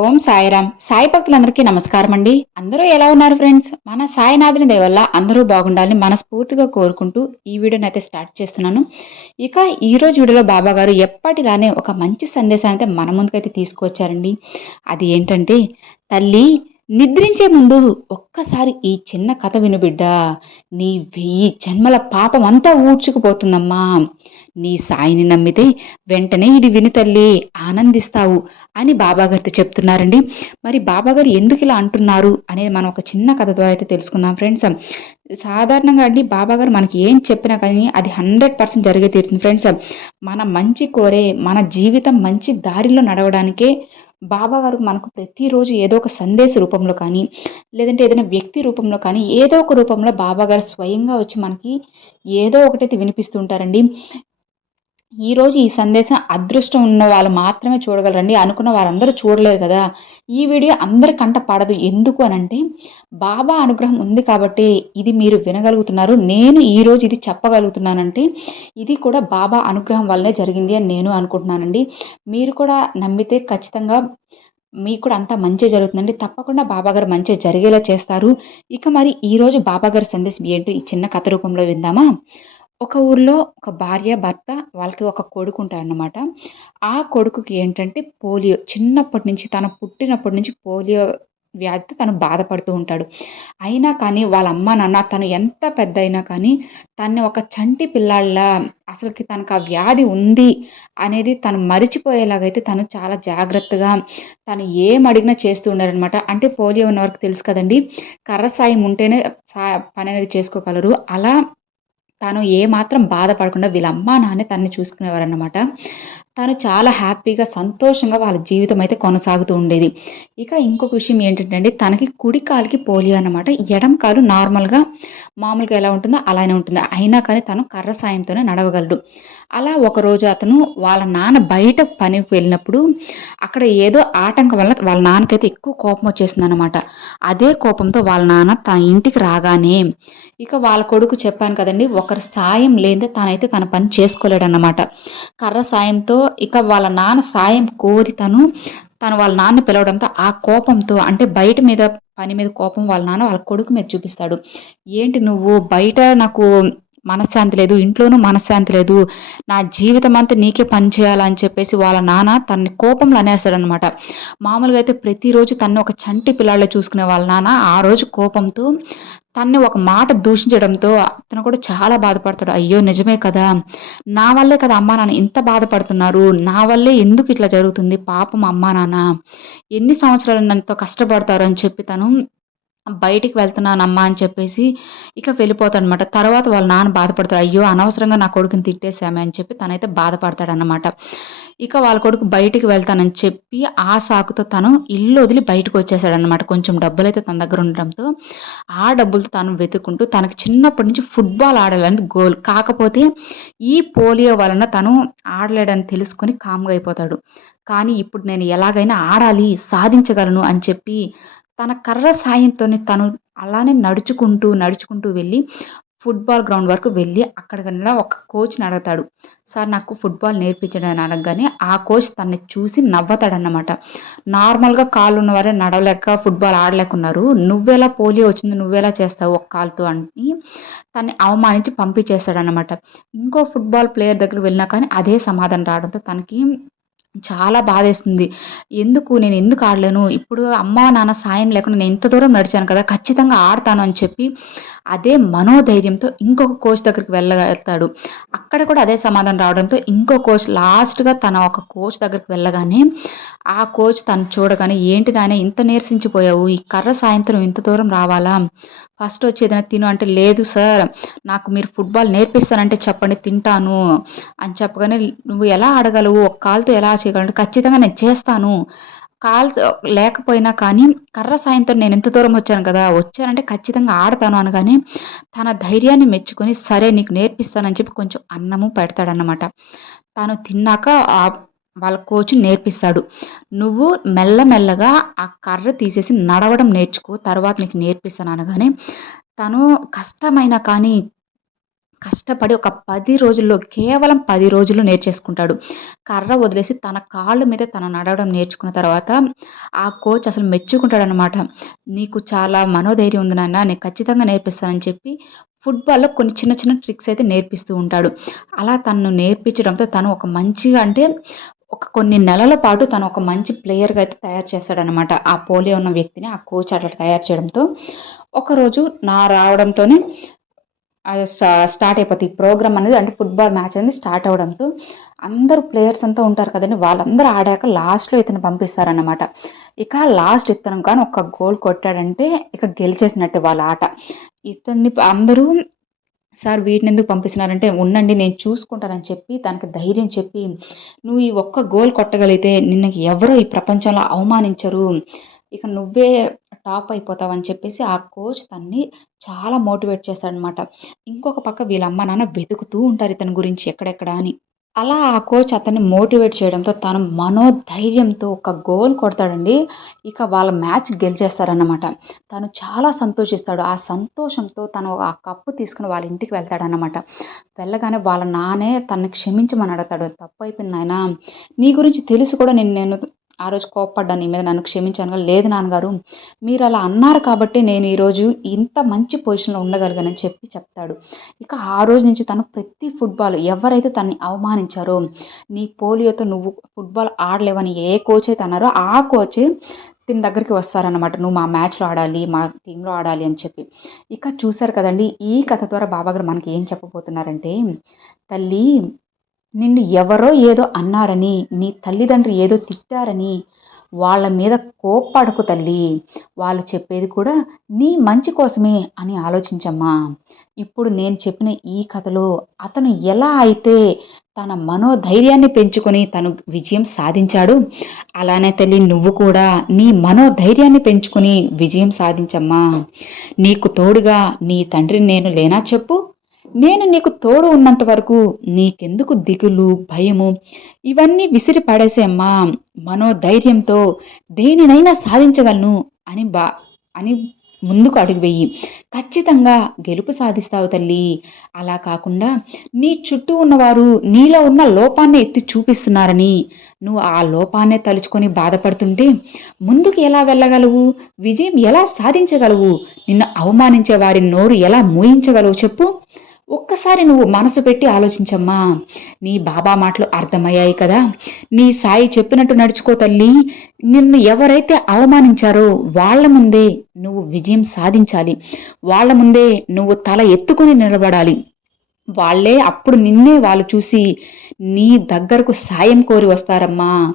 ఓం సాయిరామ్. సాయి భక్తులందరికీ నమస్కారం అండి అందరూ ఎలా ఉన్నారు ఫ్రెండ్స్? మన సాయినాథుని దయవల్ల అందరూ బాగుండాలని మనస్ఫూర్తిగా కోరుకుంటూ ఈ వీడియోని అయితే స్టార్ట్ చేస్తున్నాను. ఇక ఈ రోజు వీడియోలో బాబా గారు ఎప్పటిలానే ఒక మంచి సందేశాన్ని అయితే మన ముందుకైతే తీసుకొచ్చారండి అది ఏంటంటే తల్లి నిద్రించే ముందు ఒక్కసారి ఈ చిన్న కథ వినుబిడ్డా నీ వెయ్యి జన్మల పాపం అంతా ఊడ్చుకుపోతుందమ్మా. నీ సాయిని నమ్మితే వెంటనే ఇది విని తల్లి ఆనందిస్తావు అని బాబాగారితో చెప్తున్నారండి. మరి బాబాగారు ఎందుకు ఇలా అంటున్నారు అనేది మనం ఒక చిన్న కథ ద్వారా అయితే తెలుసుకుందాం ఫ్రెండ్స్. సాధారణంగా అండి బాబాగారు మనకి ఏం చెప్పినా కానీ అది హండ్రెడ్ పర్సెంట్ జరిగే తీరుతుంది ఫ్రెండ్స్. మన మంచి కోరే మన జీవితం మంచి దారిలో నడవడానికే బాబాగారు మనకు ప్రతిరోజు ఏదో ఒక సందేశ రూపంలో కానీ లేదంటే ఏదైనా వ్యక్తి రూపంలో కానీ ఏదో ఒక రూపంలో బాబాగారు స్వయంగా వచ్చి మనకి ఏదో ఒకటైతే వినిపిస్తుంటారండి ఈరోజు ఈ సందేశం అదృష్టం ఉన్న వాళ్ళు మాత్రమే చూడగలరండి. అనుకున్న వారందరూ చూడలేరు కదా. ఈ వీడియో అందరి కంట పడదు. ఎందుకు అనంటే బాబా అనుగ్రహం ఉంది కాబట్టి ఇది మీరు వినగలుగుతున్నారు. నేను ఈరోజు ఇది చెప్పగలుగుతున్నానంటే ఇది కూడా బాబా అనుగ్రహం వల్లనే జరిగింది అని నేను అనుకుంటున్నానండి. మీరు కూడా నమ్మితే ఖచ్చితంగా మీకు కూడా అంతా మంచి జరుగుతుందండి. తప్పకుండా బాబాగారు మంచి జరిగేలా చేస్తారు. ఇక మరి ఈరోజు బాబాగారి సందేశం ఏంటో ఈ చిన్న కథ రూపంలో విందామా? ఒక ఊర్లో ఒక భార్య భర్త వాళ్ళకి ఒక కొడుకు ఉంటారన్నమాట ఆ కొడుకుకి ఏంటంటే పోలియో చిన్నప్పటి నుంచి తను పుట్టినప్పటి నుంచి పోలియో వ్యాధితో తను బాధపడుతూ ఉంటాడు. అయినా కానీ వాళ్ళ అమ్మ నాన్న తను ఎంత పెద్ద అయినా కానీ తన్ని ఒక చంటి పిల్లాళ్ళ అసలుకి తనకు ఆ వ్యాధి ఉంది అనేది తను మరిచిపోయేలాగైతే తను చాలా జాగ్రత్తగా తను ఏం అడిగినా చేస్తూ ఉన్నారనమాట అంటే పోలియో ఉన్న వరకు తెలుసు కదండి కర్ర సాయం ఉంటేనే సా పని అనేది చేసుకోగలరు. అలా తను ఏమాత్రం బాధపడకుండా వీళ్ళ అమ్మా నాన్నే తనని చూసుకునేవారన్నమాట. తను చాలా హ్యాపీగా సంతోషంగా వాళ్ళ జీవితం అయితే కొనసాగుతూ ఉండేది. ఇక ఇంకొక విషయం ఏంటంటే తనకి కుడి కాలుకి పోలియో అనమాట ఎడం కాలు నార్మల్గా మామూలుగా ఎలా ఉంటుందో అలానే ఉంటుంది. అయినా కానీ తను కర్ర సాయంతోనే నడవగలడు. అలా ఒకరోజు అతను వాళ్ళ నాన్న బయట పనికి వెళ్ళినప్పుడు అక్కడ ఏదో ఆటంకం వల్ల వాళ్ళ నాన్నకైతే ఎక్కువ కోపం వచ్చేసింది అనమాట అదే కోపంతో వాళ్ళ నాన్న తన ఇంటికి రాగానే ఇక వాళ్ళ కొడుకు చెప్పాను కదండి ఒకరి సాయం లేదే తనైతే తన పని చేసుకోలేడన్నమాట. కర్ర సాయంతో ఇక వాళ్ళ నాన్న సాయం కోరి తను తను వాళ్ళ నాన్న పిలవడంతో ఆ కోపంతో అంటే బయట మీద పని మీద కోపం వాళ్ళ నాన్న వాళ్ళ కొడుకు మీద చూపిస్తాడు. ఏంటి నువ్వు? బయట నాకు మనశ్శాంతి లేదు ఇంట్లోనూ మనశ్శాంతి లేదు. నా జీవితం అంతా నీకే పని చేయాలని చెప్పేసి వాళ్ళ నాన్న తనని కోపంలో అనేస్తాడనమాట మామూలుగా అయితే ప్రతిరోజు తను ఒక చంటి పిల్లాళ్ళ చూసుకునే వాళ్ళ నాన్న ఆ రోజు కోపంతో తన్ని ఒక మాట దూషించడంతో అతను కూడా చాలా బాధపడతాడు. అయ్యో నిజమే కదా? నా వల్లే కదా అమ్మా నాన్న ఇంత బాధపడుతున్నారు? నా వల్లే ఎందుకు ఇట్లా జరుగుతుంది? పాపం అమ్మా నాన్న. ఎన్ని సంవత్సరాలు నన్నుతో కష్టపడతారు అని చెప్పి తను బయటికి వెళ్తున్నానమ్మా అని చెప్పేసి ఇక వెళ్ళిపోతాడనమాట. తర్వాత వాళ్ళ నాన్న బాధపడతాడు. అయ్యో అనవసరంగా నా కొడుకుని తిట్టేశామే అని చెప్పి తనైతే బాధపడతాడనమాట. ఇక వాళ్ళ కొడుకు బయటికి వెళ్తానని చెప్పి ఆ సాకుతో తను ఇల్లు వదిలి బయటకు వచ్చేసాడనమాట కొంచెం డబ్బులు అయితే తన దగ్గర ఉండడంతో ఆ డబ్బులతో తను వెతుకుంటూ తనకు చిన్నప్పటి నుంచి ఫుట్బాల్ ఆడాలని గోల్. కాకపోతే ఈ పోలియో వలన తను ఆడలేడని తెలుసుకొని కామ్గా అయిపోతాడు. కానీ ఇప్పుడు నేను ఎలాగైనా ఆడాలి సాధించగలను అని చెప్పి తన కర్ర సాయంతోనే తను అలానే నడుచుకుంటూ నడుచుకుంటూ వెళ్ళి ఫుట్బాల్ గ్రౌండ్ వరకు వెళ్ళి అక్కడ ఒక కోచ్ని అడుగుతాడు. సార్ నాకు ఫుట్బాల్ నేర్పించడం అడగగానే ఆ కోచ్ తనని చూసి నవ్వతాడన్నమాట. నార్మల్గా కాళ్ళు ఉన్నవారే నడవలేక ఫుట్బాల్ ఆడలేకున్నారు. నువ్వెలా పోలియో వచ్చింది నువ్వెలా చేస్తావు ఒక కాలుతో అని తన్ని అవమానించి పంపించేస్తాడనమాట ఇంకో ఫుట్బాల్ ప్లేయర్ దగ్గర వెళ్ళినా కానీ అదే సమాధానం రావడంతో తనకి చాలా బాధేస్తుంది. ఎందుకు? నేను ఎందుకు ఆడలేను? ఇప్పుడు అమ్మ నాన్న సాయం లేకుండా నేను ఇంత దూరం నడిచాను కదా ఖచ్చితంగా ఆడతాను అని చెప్పి అదే మనోధైర్యంతో ఇంకొక కోచ్ దగ్గరికి వెళ్ళగలుగుతాడు. అక్కడ కూడా అదే సమాధానం రావడంతో ఇంకో కోచ్ లాస్ట్గా తన ఒక కోచ్ దగ్గరికి వెళ్ళగానే ఆ కోచ్ తను చూడగానే ఏంటి నాయన ఇంత నీరసించిపోయావు? ఈ కర్ర సాయంత్రం ఇంత దూరం రావాలా? ఫస్ట్ వచ్చి ఏదైనా తిను అంటే లేదు సార్ నాకు మీరు ఫుట్బాల్ నేర్పిస్తానంటే చెప్పండి తింటాను అని చెప్పగానే నువ్వు ఎలా ఆడగలవు? ఒక కాలుతో ఎలా చేయగలను. ఖచ్చితంగా నేను చేస్తాను. కాల్స్ లేకపోయినా కానీ కర్ర సాయంతో నేను ఎంత దూరం వచ్చాను కదా వచ్చానంటే ఖచ్చితంగా ఆడతాను అనగానే తన ధైర్యాన్ని మెచ్చుకొని సరే నీకు నేర్పిస్తానని చెప్పి కొంచెం అన్నము పెడతాడనమాట తను తిన్నాక వాళ్ళ కోచ్ నేర్పిస్తాడు. నువ్వు మెల్లమెల్లగా ఆ కర్ర తీసేసి నడవడం నేర్చుకో తర్వాత నీకు నేర్పిస్తాను అనగానే తను కష్టమైన కానీ కష్టపడి ఒక పది రోజుల్లో కేవలం పది రోజుల్లో నేర్చేసుకుంటాడు. కర్ర వదిలేసి తన కాళ్ళ మీద తన నడవడం నేర్చుకున్న తర్వాత ఆ కోచ్ అసలు మెచ్చుకుంటాడనమాట నీకు చాలా మనోధైర్యం ఉంది నాన్న నేను ఖచ్చితంగా నేర్పిస్తానని చెప్పి ఫుట్బాల్లో కొన్ని చిన్న చిన్న ట్రిక్స్ అయితే నేర్పిస్తూ ఉంటాడు. అలా తను నేర్పించడంతో తను ఒక మంచిగా అంటే ఒక కొన్ని నెలల పాటు తను ఒక మంచి ప్లేయర్గా అయితే తయారు చేస్తాడనమాట ఆ పోలియో ఉన్న వ్యక్తిని ఆ కోచ్ అట్లా తయారు చేయడంతో. ఒకరోజు నా రావడంతోనే స్టార్ట్ అయిపోతుంది ఈ ప్రోగ్రామ్ అనేది అంటే ఫుట్బాల్ మ్యాచ్ అనేది స్టార్ట్ అవడంతో అందరూ ప్లేయర్స్ అంతా ఉంటారు కదండి. వాళ్ళందరూ ఆడాక లాస్ట్లో ఇతను పంపిస్తారన్నమాట. ఇక లాస్ట్ ఇతను కానీ ఒక గోల్ కొట్టాడంటే ఇక గెలిచేసినట్టే వాళ్ళ ఆట. ఇతన్ని అందరూ సార్ వీటిని ఎందుకు పంపిస్తున్నారంటే ఉండండి నేను చూసుకుంటానని చెప్పి తనకు ధైర్యం చెప్పి నువ్వు ఈ ఒక్క గోల్ కొట్టగలిగితే నిన్న ఎవరో ఈ ప్రపంచంలో అవమానించరు. ఇక నువ్వే టాప్ అయిపోతావు అని చెప్పేసి ఆ కోచ్ తన్ని చాలా మోటివేట్ చేశాడనమాట ఇంకొక పక్క వీళ్ళ అమ్మ నాన్న వెతుకుతూ ఉంటారు ఇతని గురించి ఎక్కడెక్కడ అని. అలా ఆ కోచ్ అతన్ని మోటివేట్ చేయడంతో తను మనోధైర్యంతో ఒక గోల్ కొడతాడండి. ఇక వాళ్ళ మ్యాచ్ గెలిచేస్తారన్నమాట తను చాలా సంతోషిస్తాడు. ఆ సంతోషంతో తను ఆ కప్పు తీసుకుని వాళ్ళ ఇంటికి వెళ్తాడనమాట వెళ్ళగానే వాళ్ళ నానే తనని క్షమించమని అడుగుతాడు. తప్పు అయిపోయింది ఆయన నీ గురించి తెలిసి కూడా నేను నేను ఆ రోజు కోప్పడ్డా నీ మీద నన్ను క్షమించాను లేదు నాన్నగారు. మీరు అలా అన్నారు కాబట్టి నేను ఈరోజు ఇంత మంచి పొజిషన్లో ఉండగలిగానని చెప్పి చెప్తాడు. ఇక ఆ రోజు నుంచి తను ప్రతి ఫుట్బాల్ ఎవరైతే తనని అవమానించారో నీ పోలియోతో నువ్వు ఫుట్బాల్ ఆడలేవని ఏ కోచ్ అయితే అన్నారో ఆ కోచ్ తిన దగ్గరికి వస్తారనమాట నువ్వు మా మ్యాచ్లో ఆడాలి మా టీంలో ఆడాలి అని చెప్పి. ఇక చూశారు కదండి ఈ కథ ద్వారా బాబాగారు మనకి ఏం చెప్పబోతున్నారంటే తల్లి నిన్ను ఎవరో ఏదో అన్నారని నీ తల్లిదండ్రి ఏదో తిట్టారని వాళ్ళ మీద కోప్పడకు తల్లి. వాళ్ళు చెప్పేది కూడా నీ మంచి కోసమే అని ఆలోచించమ్మా. ఇప్పుడు నేను చెప్పిన ఈ కథలో అతను ఎలా అయితే తన మనోధైర్యాన్ని పెంచుకొని తను విజయం సాధించాడు అలానే తల్లి నువ్వు కూడా నీ మనోధైర్యాన్ని పెంచుకొని విజయం సాధించమ్మా. నీకు తోడుగా నీ తండ్రిని నేను లేనా చెప్పు? నేను నీకు తోడు ఉన్నంత వరకు నీకెందుకు దిగులు భయము? ఇవన్నీ విసిరి పడేసేమ్మా మనోధైర్యంతో దేనినైనా సాధించగలను అని బా అని ముందుకు అడుగువేయి. ఖచ్చితంగా గెలుపు సాధిస్తావు తల్లి. అలా కాకుండా నీ చుట్టూ ఉన్నవారు నీలో ఉన్న లోపాన్ని ఎత్తి చూపిస్తున్నారని. నువ్వు ఆ లోపాన్నే తలుచుకొని బాధపడుతుంటే ముందుకు ఎలా వెళ్ళగలవు? విజయం ఎలా సాధించగలవు? నిన్ను అవమానించే వారి నోరు ఎలా మూయించగలవు చెప్పు? ఒక్కసారి నువ్వు మనసు పెట్టి ఆలోచించమ్మా. నీ బాబా మాటలు అర్థమయ్యాయి కదా. నీ సాయి చెప్పినట్టు నడుచుకో తల్లి. నిన్ను ఎవరైతే అవమానించారో వాళ్ళ ముందే నువ్వు విజయం సాధించాలి. వాళ్ళ ముందే నువ్వు తల ఎత్తుకుని నిలబడాలి. వాళ్ళే అప్పుడు నిన్నే వాళ్ళు చూసి నీ దగ్గరకు సాయం కోరి వస్తారమ్మా.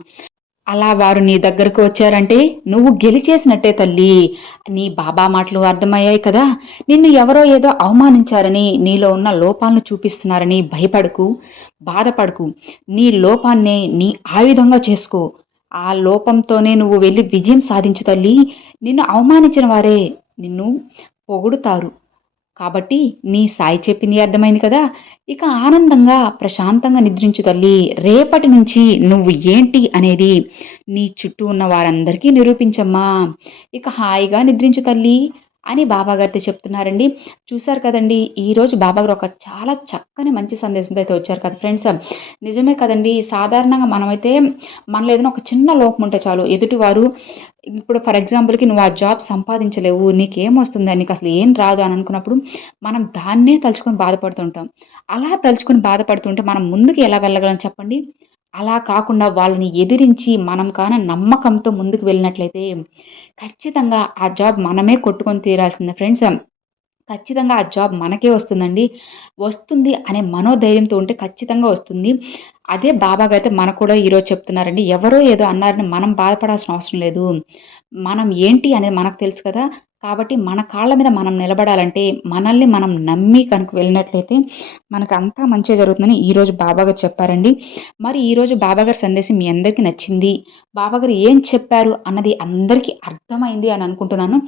అలా వారు నీ దగ్గరకు వచ్చారంటే నువ్వు గెలిచేసినట్టే తల్లి. నీ బాబా మాటలు అర్థమయ్యాయి కదా. నిన్ను ఎవరో ఏదో అవమానించారని నీలో ఉన్న లోపాలను చూపిస్తున్నారని భయపడకు బాధపడకు. నీ లోపాన్నే నీ ఆయుధంగా చేసుకో. ఆ లోపంతోనే నువ్వు వెళ్ళి విజయం సాధించు తల్లి. నిన్ను అవమానించిన వారే నిన్ను పొగుడుతారు. కాబట్టి నీ సాయి చెప్పింది అర్థమైంది కదా? ఇక ఆనందంగా ప్రశాంతంగా నిద్రించు తల్లి రేపటి నుంచి నువ్వు ఏంటి అనేది నీ చుట్టూ ఉన్న వారందరికీ నిరూపించమ్మా. ఇక హాయిగా నిద్రించు తల్లి. అని బాబాగారితో చెప్తున్నారండి. చూశారు కదండి ఈరోజు బాబాగారు ఒక చాలా చక్కని మంచి సందేశంతో అయితే వచ్చారు కదా ఫ్రెండ్స్. నిజమే కదండి సాధారణంగా మనమైతే మనలో ఏదైనా ఒక చిన్న లోపం ఉంటే చాలు. ఎదుటివారు ఇప్పుడు ఫర్ ఎగ్జాంపుల్కి నువ్వు ఆ జాబ్ సంపాదించలేవు నీకేమొస్తుంది నీకు అసలు ఏం రాదు అని అనుకున్నప్పుడు మనం దాన్నే తలుచుకొని బాధపడుతుంటాం. అలా తలుచుకొని బాధపడుతుంటే మనం ముందుకు ఎలా వెళ్ళగలం చెప్పండి? అలా కాకుండా వాళ్ళని ఎదిరించి మనం కాన నమ్మకంతో ముందుకు వెళ్ళినట్లయితే ఖచ్చితంగా ఆ జాబ్ మనమే కొట్టుకొని తీరాల్సిందే ఫ్రెండ్స్. ఖచ్చితంగా ఆ జాబ్ మనకే వస్తుందండి. వస్తుంది అనే మనోధైర్యంతో ఉంటే ఖచ్చితంగా వస్తుంది. అదే బాబాగా అయితే మనకు కూడా ఈరోజు చెప్తున్నారండి. ఎవరో ఏదో అన్నారని మనం బాధపడాల్సిన అవసరం లేదు. మనం ఏంటి అనేది మనకు తెలుసు కదా. కాబట్టి మన కాళ్ళ మీద మనం నిలబడాలంటే మనల్ని మనం నమ్మి కనుక వెళ్ళినట్లయితే మనకు అంతా మంచిగా జరుగుతుందని ఈరోజు బాబాగారు చెప్పారండి. మరి ఈరోజు బాబాగారి సందేశం మీ అందరికీ నచ్చింది? బాబాగారు ఏం చెప్పారు అన్నది అందరికీ అర్థమైంది అని అనుకుంటున్నాను.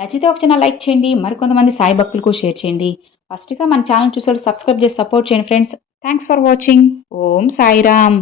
నచ్చితే ఒక చిన్న లైక్ చేయండి మరికొంతమంది సాయి భక్తులకు షేర్ చేయండి. ఫస్ట్గా మన ఛానల్ చూసే సబ్స్క్రైబ్ చేసి సపోర్ట్ చేయండి friends. Thanks for watching. Om Sairam.